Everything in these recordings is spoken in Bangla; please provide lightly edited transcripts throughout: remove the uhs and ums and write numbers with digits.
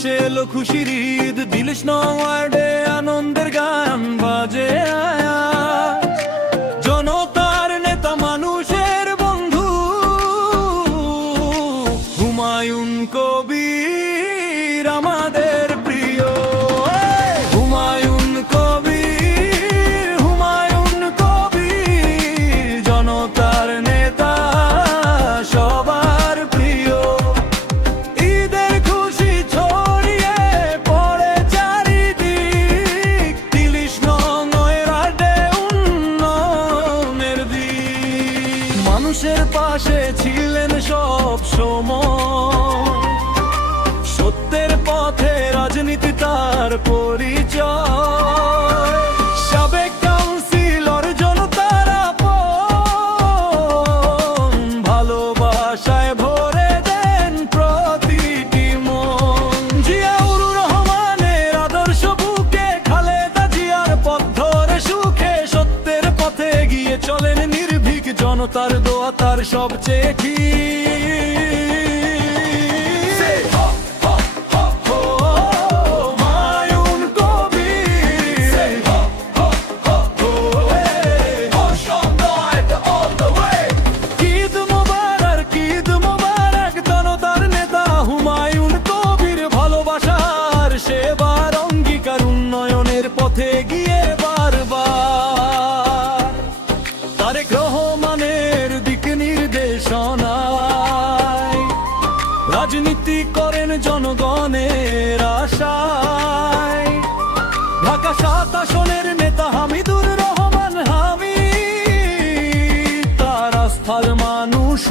দেশে এলো খুশির ঈদ, দিলিশ ওয়ার্ডে আনন্দের গান বাজে আয়া। জনতার নেতা মানুষের বন্ধু হুমায়ুন কবির আমাদের প্রিয়। হুমায়ুন কবির, হুমায়ুন কবির জনতার নেতা সবার প্রিয়। ঈদের খুশি ছড়িয়ে পড়ে চারিদিক, ৩০ নং ওয়ার্ডে উন্নয়নের দিক। মানুষের পাশে ছিলেন সব সময়, সত্যের পথে রাজনীতি তার পরিচয়। সাবেক কাউন্সিলর জনতার আপন, ভালোবাসায় ভরে দেন প্রতিটি মন। জিয়াউর রহমানের আদর্শ বুকে, খালেদা জিয়ার পথ ধরে সুখে, সত্যের পথে গিয়ে চলেন নির্ভীক, জনতার দোয়া তার সবচেয়ে সেবার অঙ্গীকার, উন্নয়নের পথে গিয়ে বারবার তারেক রহমানের দিক নির্দেশনায় রাজনীতি করেন জনগণের আশায়। ঢাকা ৭ আসনের নেতা হামিদুর রহমান হামিদ, তার আস্থার মানুষ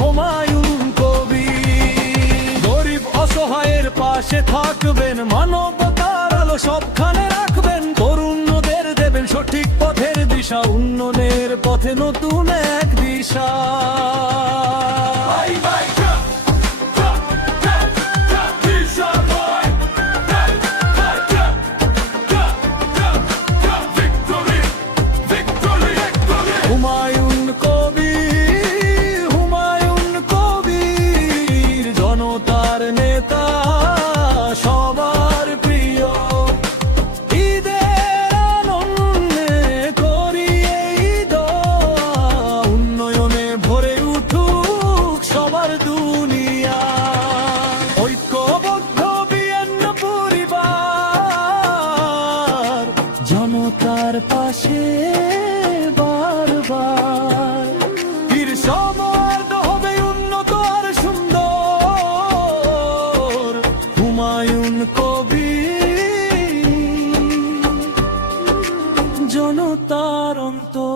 হুমায়ুন কবির। গরিব অসহায়ের পাশে থাকবেন, মানবতার আলো সবখানে রাখবেন, তরুণদের দেবেন সঠিক পথের দিশা, উন্নয়নের পথে নতুন এক দিশা। হুমায়ুন কবির, হুমায়ুন কবির জনতার নেতা সবার প্রিয়। ঈদের আনন্দে করি এই দোয়া, উন্নয়নে ভরে উঠুক সবার দুনিয়া। ঐক্যবদ্ধ বিএনপি পরিবার, জনতার পাশে বারবার। বীর সমাজ হবে উন্নত আর সুন্দর, হুমায়ুন কবির জনতার অন্তর।